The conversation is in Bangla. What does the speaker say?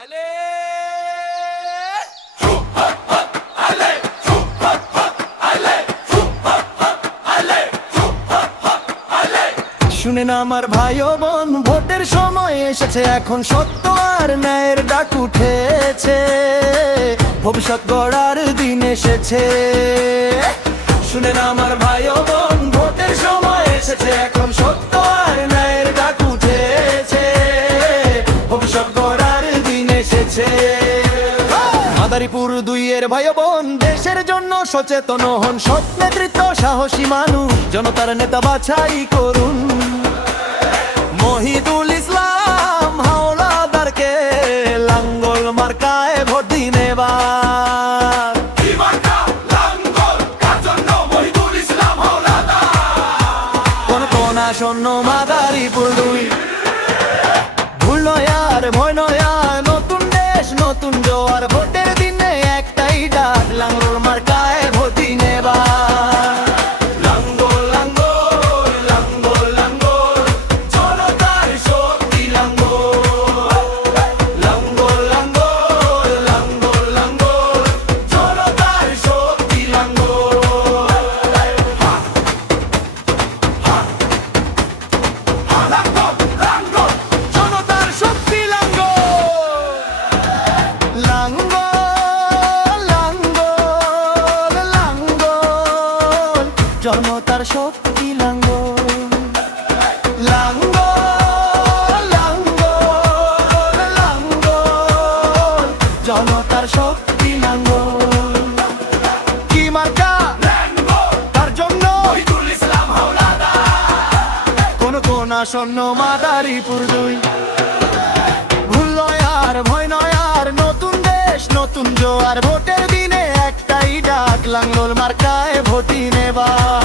শুনে না আমার ভাই ও বোন, ভোটের সময় এসেছে, এখন সত্য আর ন্যায়ের ডাক উঠেছে, ভবিষ্যৎ গড়ার দিন এসেছে। শুনে না আমার ভাই ও বোন, ভোটের সময় এসেছে, এখন সত্য আর ন্যায়ের ডাক উঠেছে, ভবিষ্যৎ গড়ার দিন এসেছে। মাদারীপুর 2 এর ভাই ও বোন, দেশের জন্য সচেতন হন, সৎ নেতৃত্ব, সাহসী মানুষ, জনতার নেতা বাছাই করুন। মহিদুল ইসলাম হাওলাদারকে লাঙ্গল মার্কায় ভোট দিন এবার। কোন কোন আসন্ন মাদারীপুর 2, ভুল নয় আর ভয় নয় আর, নতুন দেশ নতুন জোয়ার, ভোটের দিনে একটাই ডাক, লাঙ্গল মার্কায় ভোট দিন এবার। জনতার শক্তি লাঙ্গল, লাঙ্গল লাঙ্গল লাঙ্গল, জনতার শক্তি লাঙ্গল। কি মার্কা? তার জন্য কোন কোন আসন্ন মাদারীপুর 2, ভুল নয় আর ভয় নয় আর, নতুন দেশ নতুন জোয়ার, ভোটের দিনে একটাই ডাক, লাঙ্গল মার্কায় ভোট দিন এবার।